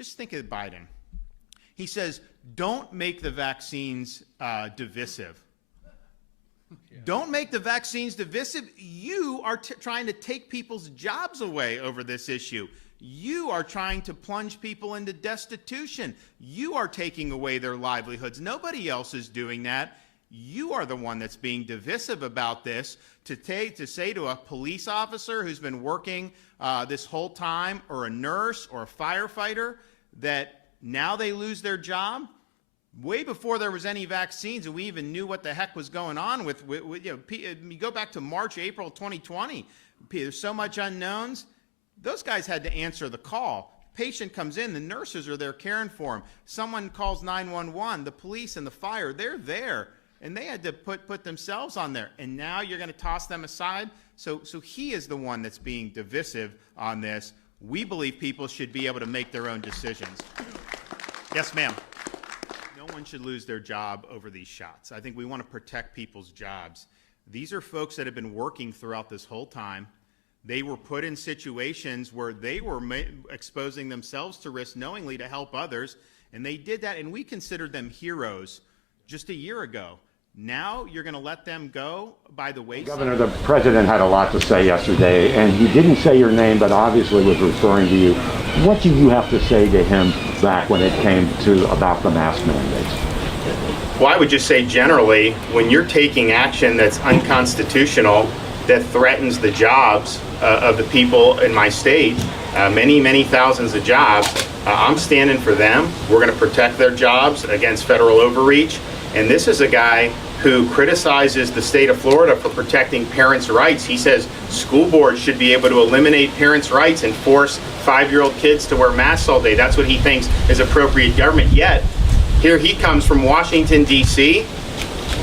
Just think of Biden. He says, don't make the vaccines divisive. Don't make the vaccines divisive. You are trying to take people's jobs away over this issue. You are trying to plunge people into destitution. You are taking away their livelihoods. Nobody else is doing that. You are the one that's being divisive about this. To say to a police officer who's been working this whole time, or a nurse or a firefighter, that now they lose their job, way before there was any vaccines and we even knew what the heck was going on with you go back to March, April 2020, there's so much unknowns. Those guys had to answer the call. Patient comes in, the nurses are there caring for him. Someone calls 911, the police and the fire, they're there. And they had to put themselves on there. And now you're going to toss them aside? So he is the one that's being divisive on this. We believe people should be able to make their own decisions. Yes, ma'am. No one should lose their job over these shots. I think we want to protect people's jobs. These are folks that have been working throughout this whole time. They were put in situations where they were exposing themselves to risk knowingly to help others, and they did that, and we considered them heroes just a year ago. Now you're going to let them go by the wayside? Governor, the president had a lot to say yesterday, and he didn't say your name, but obviously was referring to you. What do you have to say to him back when it came to about the mask mandates? Well, I would just say generally, when you're taking action that's unconstitutional, that threatens the jobs of the people in my state, many thousands of jobs, I'm standing for them. We're going to protect their jobs against federal overreach. And this is a guy who criticizes the state of Florida for protecting parents' rights. He says school boards should be able to eliminate parents' rights and force 5-year-old kids to wear masks all day. That's what he thinks is appropriate government. Yet, here he comes from Washington, D.C.,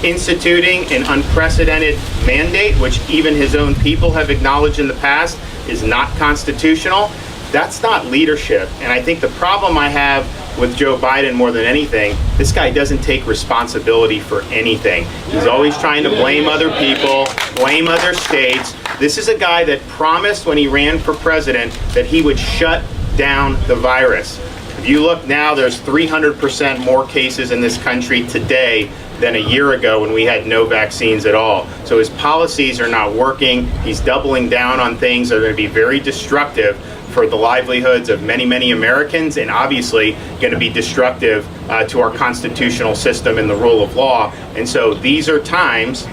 instituting an unprecedented mandate, which even his own people have acknowledged in the past is not constitutional. That's not leadership. And I think the problem I have with Joe Biden more than anything, this guy doesn't take responsibility for anything. He's always trying to blame other people, blame other states. This is a guy that promised when he ran for president that he would shut down the virus. If you look now, there's 300% more cases in this country today than a year ago when we had no vaccines at all. So his policies are not working. He's doubling down on things that are going to be very destructive for the livelihoods of many Americans, and obviously going to be destructive to our constitutional system and the rule of law. And so these are times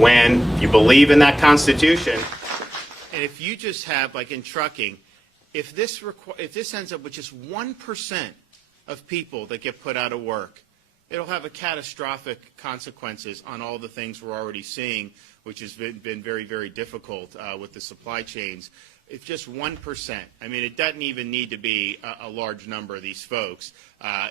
when you believe in that Constitution. And if you just have, like in trucking, if this ends up with just 1% of people that get put out of work, it'll have a catastrophic consequences on all the things we're already seeing, which has been very difficult with the supply chains. If just 1%, I mean, it doesn't even need to be a large number of these folks.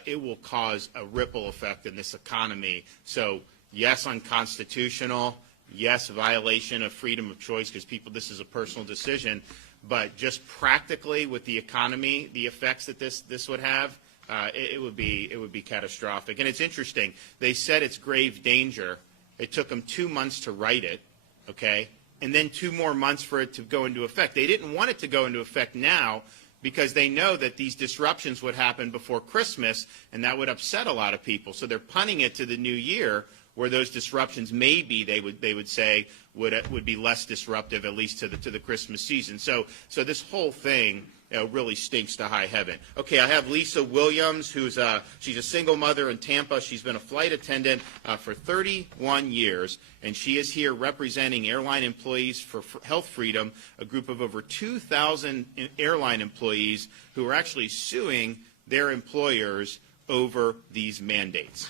It will cause a ripple effect in this economy. So, yes, unconstitutional. Yes, violation of freedom of choice, because this is a personal decision. But just practically with the economy, the effects that this would have, it would be catastrophic. And it's interesting. They said it's grave danger. It took them 2 months to write it, okay? And then 2 more months for it to go into effect. They didn't want it to go into effect now because they know that these disruptions would happen before Christmas, and that would upset a lot of people. So they're punting it to the new year, where those disruptions maybe they would say would be less disruptive, at least to the Christmas season. So this whole thing really stinks to high heaven. Okay, I have Lisa Williams, she's a single mother in Tampa. She's been a flight attendant for 31 years, and she is here representing airline employees for Health Freedom, a group of over 2,000 airline employees who are actually suing their employers over these mandates.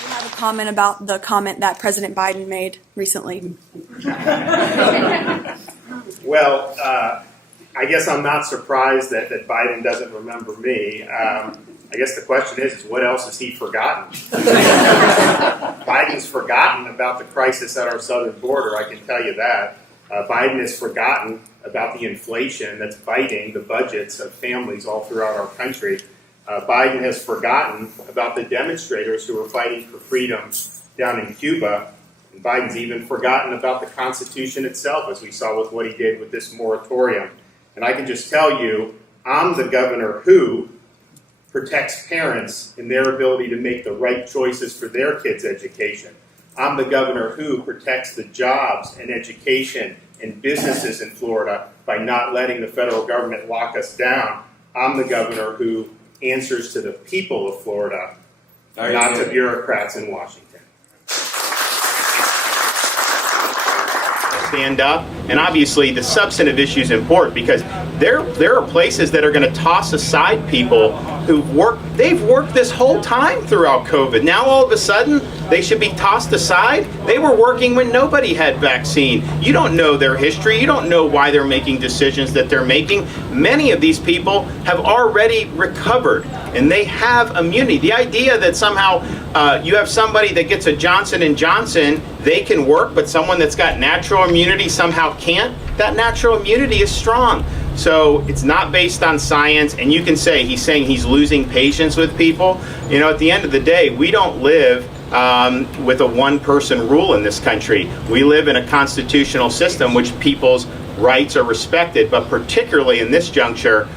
I have a comment about the comment that President Biden made recently. Well, I guess I'm not surprised that Biden doesn't remember me. I guess the question is what else has he forgotten? Biden's forgotten about the crisis at our southern border, I can tell you that. Biden has forgotten about the inflation that's biting the budgets of families all throughout our country. Biden has forgotten about the demonstrators who are fighting for freedom down in Cuba. And Biden's even forgotten about the Constitution itself, as we saw with what he did with this moratorium. And I can just tell you I'm the governor who protects parents in their ability to make the right choices for their kids' education. I'm the governor who protects the jobs and education and businesses in Florida by not letting the federal government lock us down. I'm the governor who answers to the people of Florida, not to bureaucrats in Washington. Stand up, and obviously the substantive issue is important because there are places that are going to toss aside people they've worked this whole time throughout COVID. Now all of a sudden they should be tossed aside. They were working when nobody had vaccine. You don't know their history. You don't know why they're making decisions that they're making. Many of these people have already recovered and they have immunity. The idea that somehow you have somebody that gets a Johnson & Johnson, they can work, but someone that's got natural immunity somehow can't, that natural immunity is strong. So it's not based on science, and you can say he's saying he's losing patience with people. You know, at the end of the day, we don't live with a one-person rule in this country. We live in a constitutional system which people's rights are respected, but particularly in this juncture,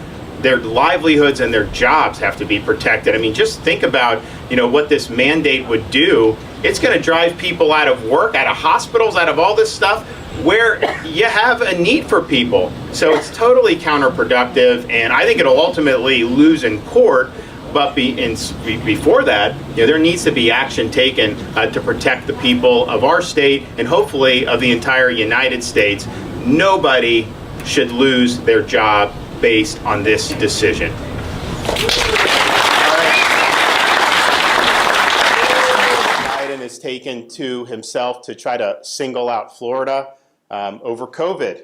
their livelihoods and their jobs have to be protected. I mean, just think about, you know, what this mandate would do. It's going to drive people out of work, out of hospitals, out of all this stuff where you have a need for people. So it's totally counterproductive, and I think it'll ultimately lose in court. But before that, you know, there needs to be action taken to protect the people of our state and hopefully of the entire United States. Nobody should lose their job based on this decision. Biden has taken to himself to try to single out Florida over COVID.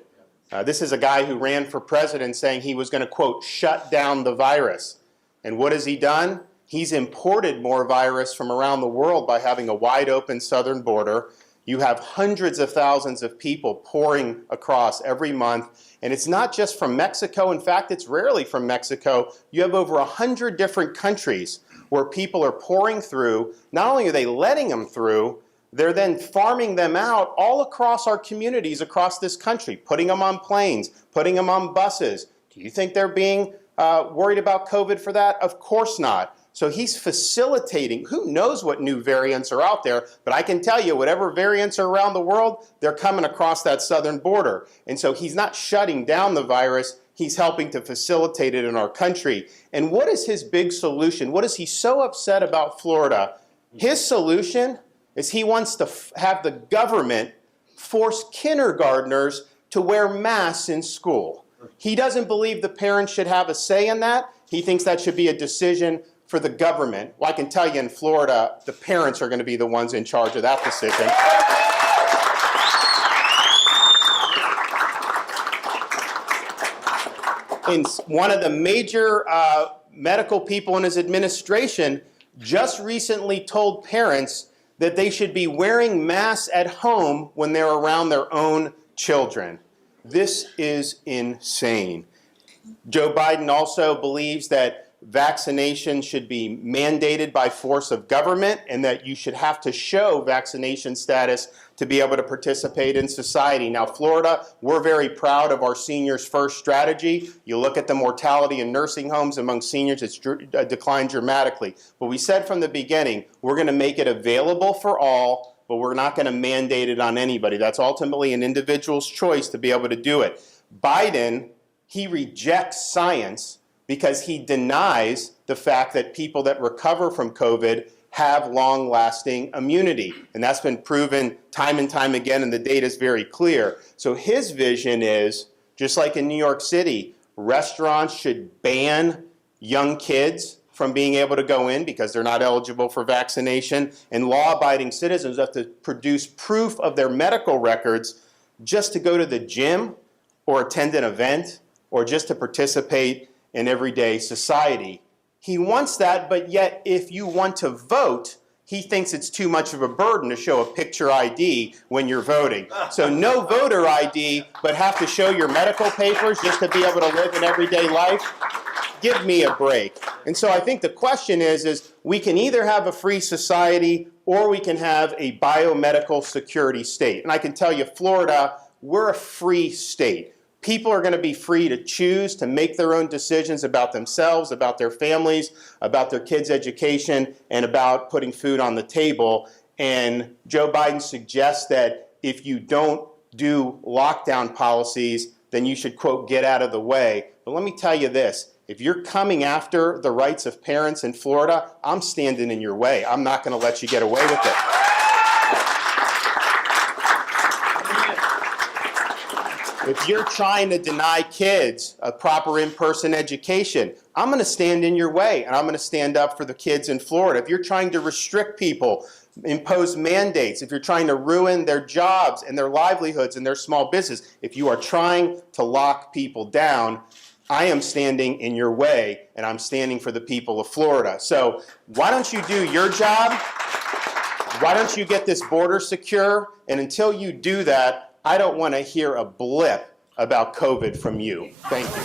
This is a guy who ran for president saying he was going to, quote, shut down the virus. And what has he done? He's imported more virus from around the world by having a wide open southern border. You have hundreds of thousands of people pouring across every month. And it's not just from Mexico. In fact, it's rarely from Mexico. You have over 100 different countries where people are pouring through. Not only are they letting them through, they're then farming them out all across our communities across this country, putting them on planes, putting them on buses. Do you think they're being worried about COVID for that? Of course not. So he's facilitating, who knows what new variants are out there, but I can tell you whatever variants are around the world, they're coming across that southern border. And so he's not shutting down the virus, he's helping to facilitate it in our country. And what is his big solution? What is he so upset about Florida? His solution is he wants to have the government force kindergartners to wear masks in school. He doesn't believe the parents should have a say in that. He thinks that should be a decision for the government. Well, I can tell you in Florida, the parents are going to be the ones in charge of that decision. And one of the major medical people in his administration just recently told parents that they should be wearing masks at home when they're around their own children. This is insane. Joe Biden also believes that vaccination should be mandated by force of government and that you should have to show vaccination status to be able to participate in society. Now, Florida, we're very proud of our Seniors First strategy. You look at the mortality in nursing homes among seniors, it's declined dramatically. But we said from the beginning, we're going to make it available for all, but we're not going to mandate it on anybody. That's ultimately an individual's choice to be able to do it. Biden, he rejects science because he denies the fact that people that recover from COVID have long-lasting immunity. And that's been proven time and time again, and the data is very clear. So his vision is, just like in New York City, restaurants should ban young kids from being able to go in because they're not eligible for vaccination, and law-abiding citizens have to produce proof of their medical records just to go to the gym or attend an event or just to participate in everyday society. He wants that, but yet if you want to vote, he thinks it's too much of a burden to show a picture ID when you're voting. So no voter ID, but have to show your medical papers just to be able to live an everyday life? Give me a break. And so I think the question is we can either have a free society or we can have a biomedical security state. And I can tell you, Florida, we're a free state. People are going to be free to choose to make their own decisions about themselves, about their families, about their kids' education, and about putting food on the table. And Joe Biden suggests that if you don't do lockdown policies, then you should, quote, get out of the way. But let me tell you this. If you're coming after the rights of parents in Florida, I'm standing in your way. I'm not going to let you get away with it. If you're trying to deny kids a proper in-person education, I'm going to stand in your way, and I'm going to stand up for the kids in Florida. If you're trying to restrict people, impose mandates, if you're trying to ruin their jobs and their livelihoods and their small business, if you are trying to lock people down, I am standing in your way, and I'm standing for the people of Florida. So why don't you do your job? Why don't you get this border secure? And until you do that, I don't want to hear a blip about COVID from you. Thank you.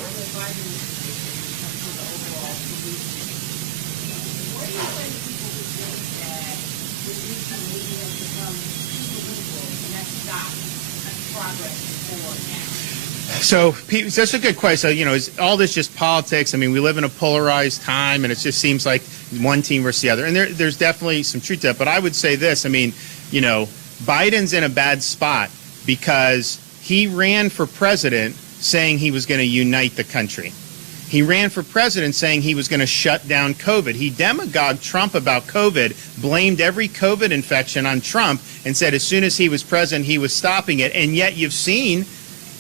So that's a good question. So, is all this just politics? I mean, we live in a polarized time, and it just seems like one team versus the other. And there's definitely some truth to that. But I would say this. I mean, Biden's in a bad spot because he ran for president saying he was going to unite the country. He ran for president saying he was going to shut down COVID. He demagogued Trump about COVID, blamed every COVID infection on Trump, and said as soon as he was president, he was stopping it. And yet you've seen,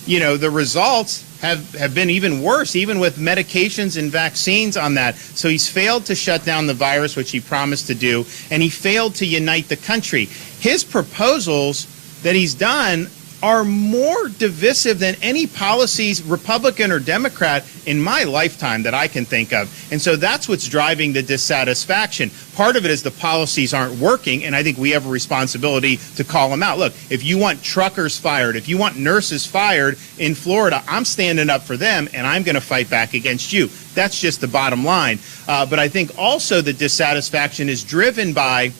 the results have been even worse, even with medications and vaccines on that. So he's failed to shut down the virus, which he promised to do, and he failed to unite the country. His proposals that he's done are more divisive than any policies, Republican or Democrat, in my lifetime that I can think of. And so that's what's driving the dissatisfaction. Part of it is the policies aren't working, and I think we have a responsibility to call them out. Look, if you want truckers fired, if you want nurses fired in Florida, I'm standing up for them, and I'm going to fight back against you. That's just the bottom line. But I think also the dissatisfaction is driven by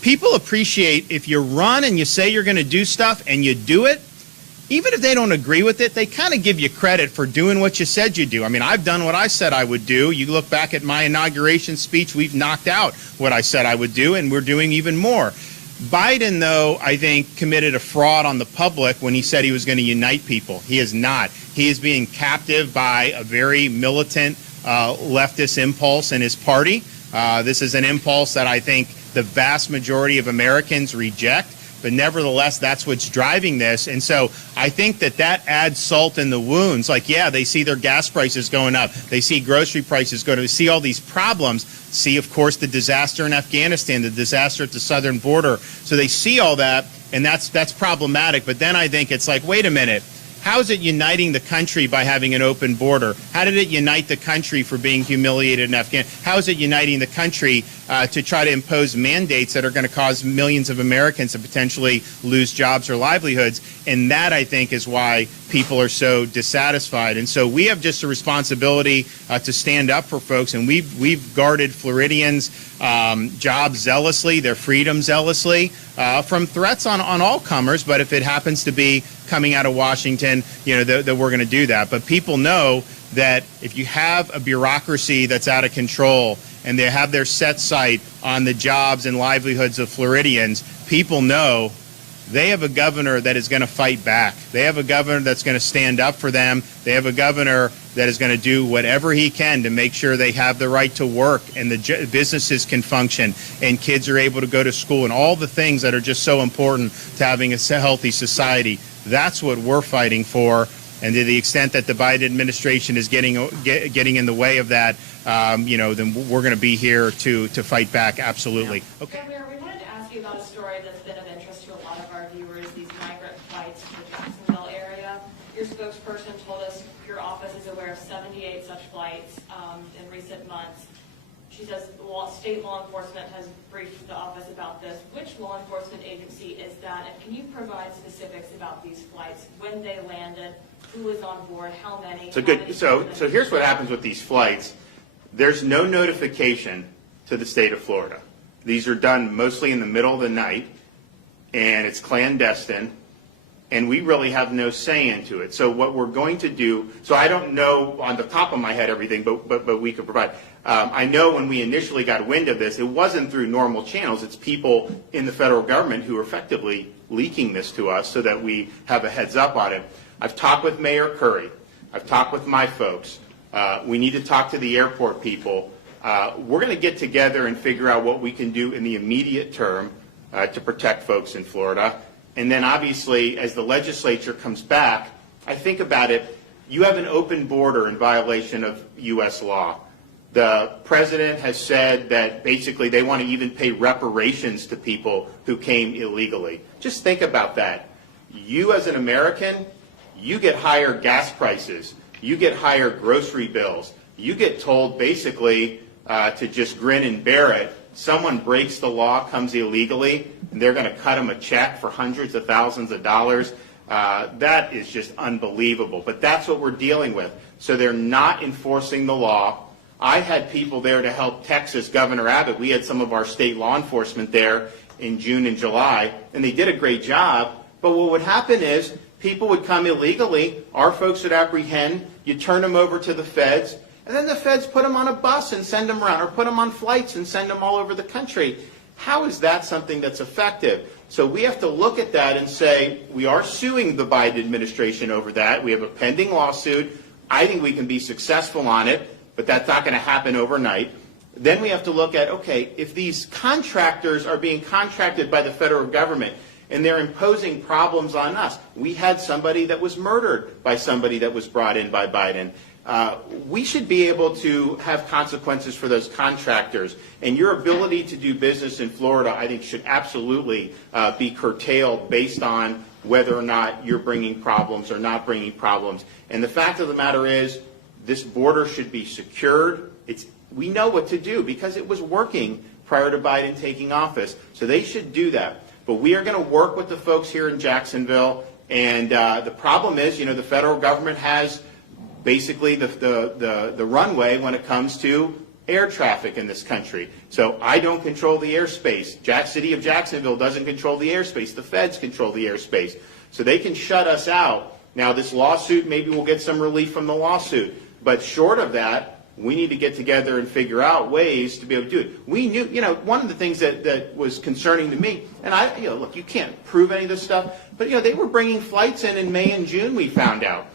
people appreciate if you run and you say you're going to do stuff and you do it, even if they don't agree with it, they kind of give you credit for doing what you said you do. I mean, I've done what I said I would do. You look back at my inauguration speech, we've knocked out what I said I would do, and we're doing even more. Biden, though, I think, committed a fraud on the public when he said he was going to unite people. He is not. He is being captive by a very militant leftist impulse in his party. This is an impulse that I think the vast majority of Americans reject, but nevertheless, that's what's driving this. And so I think that adds salt in the wounds. Like, yeah, they see their gas prices going up. They see grocery prices going up. They see all these problems. See, of course, the disaster in Afghanistan, the disaster at the southern border. So they see all that, and that's problematic. But then I think it's like, wait a minute. How is it uniting the country by having an open border? How did it unite the country for being humiliated in Afghanistan? How is it uniting the country to try to impose mandates that are going to cause millions of Americans to potentially lose jobs or livelihoods? And that, I think, is why people are so dissatisfied. And so we have just a responsibility to stand up for folks, and we've guarded Floridians' jobs zealously, their freedom zealously, from threats on all comers. But if it happens to be coming out of Washington, that we're going to do that. But people know that if you have a bureaucracy that's out of control and they have their set sight on the jobs and livelihoods of Floridians, people know they have a governor that is going to fight back. They have a governor that's going to stand up for them. They have a governor that is going to do whatever he can to make sure they have the right to work and the businesses can function and kids are able to go to school and all the things that are just so important to having a healthy society. That's what we're fighting for. And to the extent that the Biden administration is getting in the way of that, then we're going to be here to fight back. Absolutely. Okay. Mayor, we wanted to ask you about a story that's been of interest to a lot of our viewers, these migrant flights to the Jacksonville area. Your spokesperson told us your office is aware of 78 such flights in recent months. She says state law enforcement has briefed the office about this. Which law enforcement agency is that? And can you provide specifics about these flights, when they landed, who was on board, how many? So here's what happens with these flights. There's no notification to the state of Florida. These are done mostly in the middle of the night, and it's clandestine. and we really have no say into it. So what we're going to do, so I don't know on the top of my head everything, but we could provide. I know when we initially got wind of this, it wasn't through normal channels. It's people in the federal government who are effectively leaking this to us so that we have a heads up on it. I've talked with Mayor Curry. I've talked with my folks. We need to talk to the airport people. We're going to get together and figure out what we can do in the immediate term to protect folks in Florida. And then obviously, as the legislature comes back, I think about it, you have an open border in violation of U.S. law. The president has said that basically they want to even pay reparations to people who came illegally. Just think about that. You as an American, you get higher gas prices. You get higher grocery bills. You get told basically to just grin and bear it. Someone breaks the law, comes illegally, and they're going to cut them a check for hundreds of thousands of dollars. That is just unbelievable. But that's what we're dealing with. So they're not enforcing the law. I had people there to help Texas, Governor Abbott. We had some of our state law enforcement there in June and July, and they did a great job. But what would happen is people would come illegally, our folks would apprehend, you turn them over to the feds, and then the feds put them on a bus and send them around, or put them on flights and send them all over the country. How is that something that's effective? So we have to look at that and say, we are suing the Biden administration over that. We have a pending lawsuit. I think we can be successful on it, but that's not going to happen overnight. Then we have to look at, okay, if these contractors are being contracted by the federal government and they're imposing problems on us. We had somebody that was murdered by somebody that was brought in by Biden. We should be able to have consequences for those contractors. And your ability to do business in Florida, I think, should absolutely be curtailed based on whether or not you're bringing problems or not bringing problems. And the fact of the matter is, this border should be secured. We know what to do because it was working prior to Biden taking office. So they should do that. But we are going to work with the folks here in Jacksonville. And the problem is, the federal government has basically the runway when it comes to air traffic in this country. So I don't control the airspace. City of Jacksonville doesn't control the airspace. The feds control the airspace. So they can shut us out. Now this lawsuit, maybe we'll get some relief from the lawsuit. But short of that, we need to get together and figure out ways to be able to do it. We knew, one of the things that was concerning to me, and look, you can't prove any of this stuff, but they were bringing flights in May and June. We found out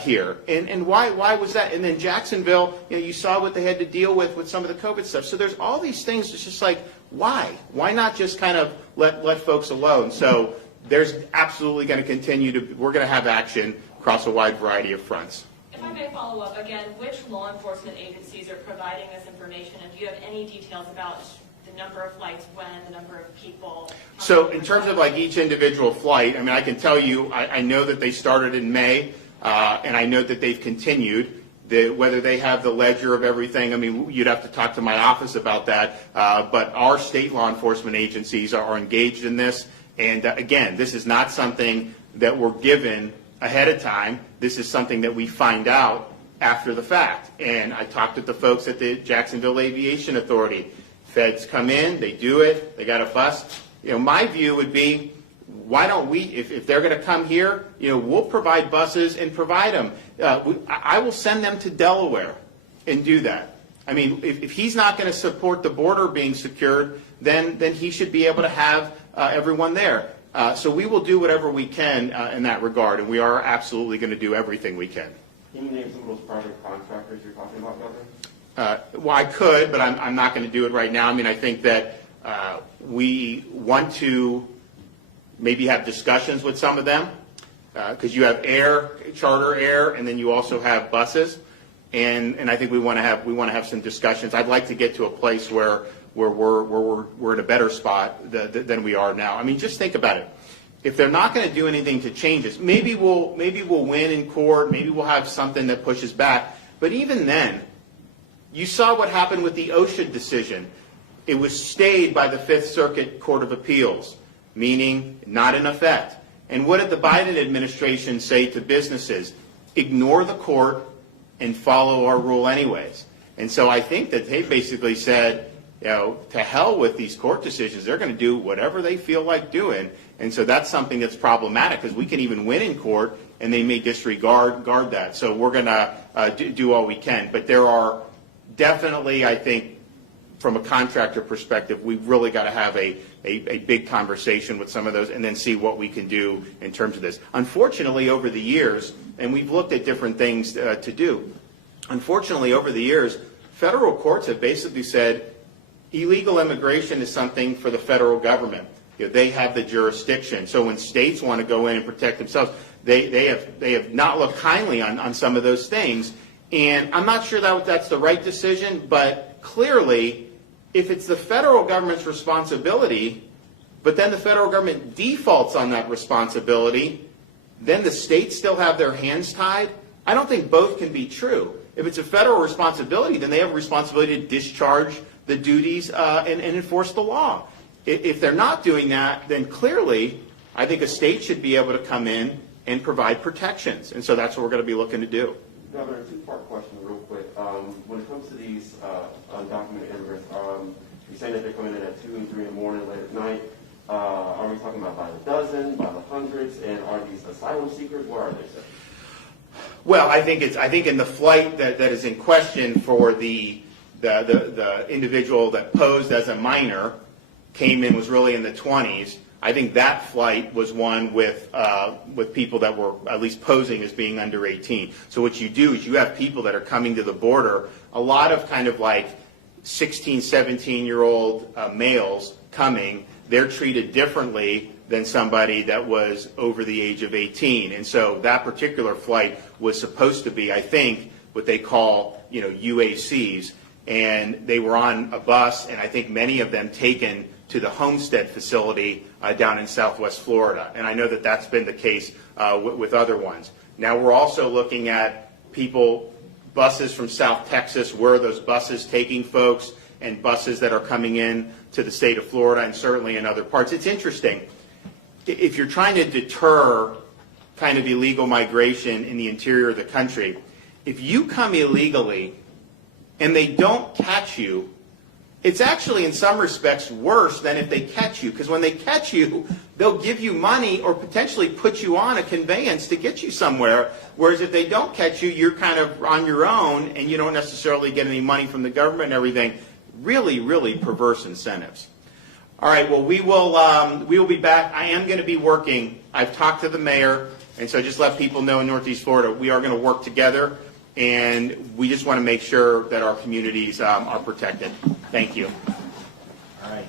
here, and why was that? And then Jacksonville, you saw what they had to deal with some of the COVID stuff. So there's all these things. It's just like, why not just kind of let folks alone? So there's absolutely going to continue we're going to have action across a wide variety of fronts. If I may follow up again, which law enforcement agencies are providing this information, and do you have any details about the number of flights, when, the number of people? So in terms of like each individual flight, I can tell you, I know that they started in May, and I know that they've continued. Whether they have the ledger of everything, you'd have to talk to my office about that. But our state law enforcement agencies are engaged in this. And again, this is not something that we're given ahead of time. This is something that we find out after the fact. And I talked with the folks at the Jacksonville Aviation Authority. Feds come in, they do it, they got a bus. My view would be, why don't we, if they're going to come here, we'll provide buses and provide them. I will send them to Delaware and do that. If he's not going to support the border being secured, then he should be able to have everyone there. So we will do whatever we can in that regard, and we are absolutely going to do everything we can. Can you name some of those private contractors you're talking about, Governor? Well, I could, but I'm not going to do it right now. I think that we want to maybe have discussions with some of them, because you have charter air, and then you also have buses, and I think we want to have some discussions. I'd like to get to a place where we're in a better spot than we are now. Just think about it. If they're not going to do anything to change this, maybe we'll win in court. Maybe we'll have something that pushes back. But even then, you saw what happened with the OSHA decision. It was stayed by the Fifth Circuit Court of Appeals, meaning not in effect. And what did the Biden administration say to businesses? Ignore the court and follow our rule anyways. And so I think that they basically said, to hell with these court decisions. They're going to do whatever they feel like doing. And so that's something that's problematic, because we can even win in court and they may disregard that. So we're going to do all we can. But there are definitely, I think, from a contractor perspective, we've really got to have a big conversation with some of those and then see what we can do in terms of this. Unfortunately, over the years, and we've looked at different things to do, unfortunately, over the years, federal courts have basically said illegal immigration is something for the federal government. They have the jurisdiction. So when states want to go in and protect themselves, they have not looked kindly on some of those things. And I'm not sure that's the right decision, but clearly, if it's the federal government's responsibility, but then the federal government defaults on that responsibility, then the states still have their hands tied. I don't think both can be true. If it's a federal responsibility, then they have a responsibility to discharge the duties and enforce the law. If they're not doing that, then clearly, I think a state should be able to come in and provide protections. And so that's what we're going to be looking to do. Governor, a two-part question real quick. When it comes to these undocumented immigrants, you're saying that they're coming in at 2 and 3 in the morning, late at night. Are we talking about by the dozen, by the hundreds, and are these asylum seekers? Where are they, sir? Well, I think in the flight that is in question for the individual that posed as a minor, came in, was really in the 20s. I think that flight was one with people that were at least posing as being under 18. So what you do is you have people that are coming to the border, a lot of kind of like 16, 17-year-old males coming. They're treated differently than somebody that was over the age of 18. And so that particular flight was supposed to be, I think, what they call, UACs. And they were on a bus, and I think many of them taken to the Homestead facility down in Southwest Florida. And I know that that's been the case with other ones. Now we're also looking at buses from South Texas, where are those buses taking folks, and buses that are coming in to the state of Florida and certainly in other parts. It's interesting. If you're trying to deter kind of illegal migration in the interior of the country, if you come illegally and they don't catch you, it's actually in some respects worse than if they catch you, because when they catch you, they'll give you money or potentially put you on a conveyance to get you somewhere, whereas if they don't catch you, you're kind of on your own and you don't necessarily get any money from the government and everything. Really, really perverse incentives. All right, well, we will be back. I am going to be working. I've talked to the mayor, and so just let people know in Northeast Florida, we are going to work together. And we just want to make sure that our communities are protected. Thank you. All right.